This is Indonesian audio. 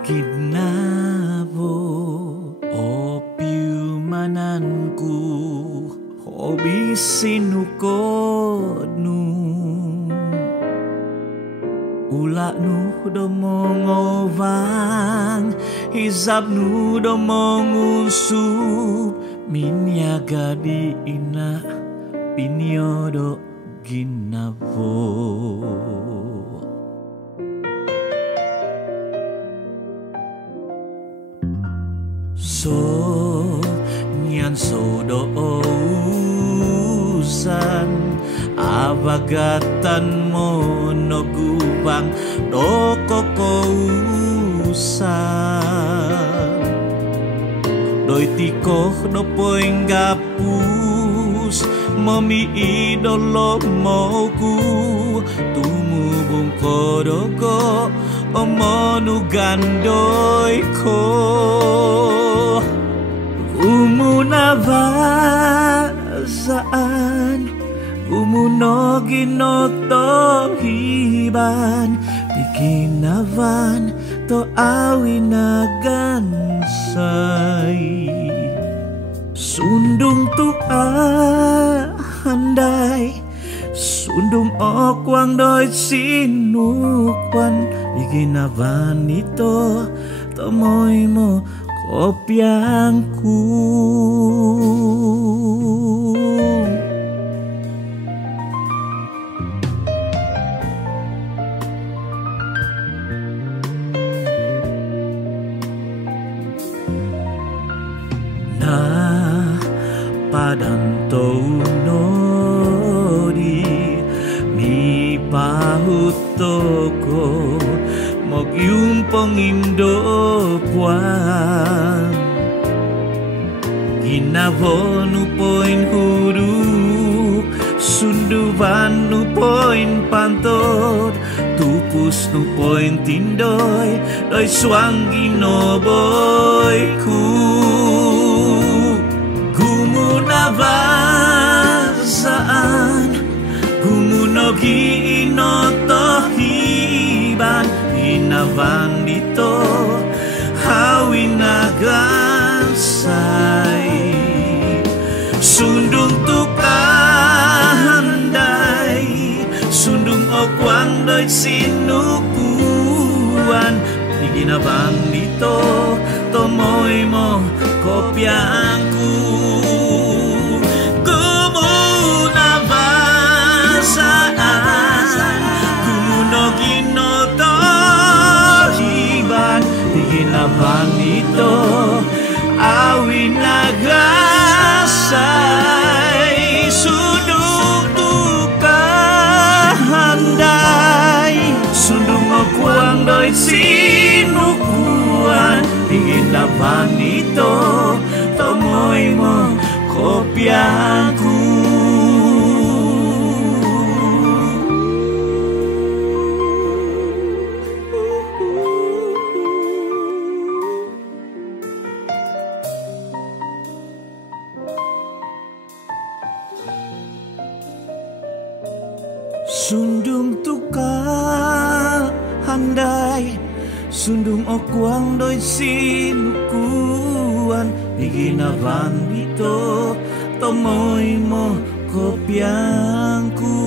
Ginabo opiumananku hobi sinukonu ulak nu domongovang hizab nu domongusup minyaga di ina pinyodo ginabo so nyan sodo usan abagatan monogubang doko usan doi tiko do poing gapus mami idolo moku tumubung kodogo omonu gandoi ko umunavazaan umunoginoto hiban bikinavan to awinagansay sundung tu handai sundung okwang doi sinukwan bikinavan ito tomoy mo kopiangku na padantou nori mi pahutoko mogyumpong indo puan ginavo nu poin huruf sunduvan nu poin pantot tupus nu poin tindoy doi suang ginoboyku gumunavazaan gumunogi inotohiban inavan dito hawinagansay sundung tukahandai sundung okwang doi sinukuan diginavan dito tomoy mo kopiangku gumunavazaan gumunoginoto ginavan ito awinagasay sundung tukahandai sundung okwang doi sinukuan ginavan ito tomoy mo kopiangku sundung tukahandai sundung okwang doi sinukuan biginavan dito tomoy mo kopiangku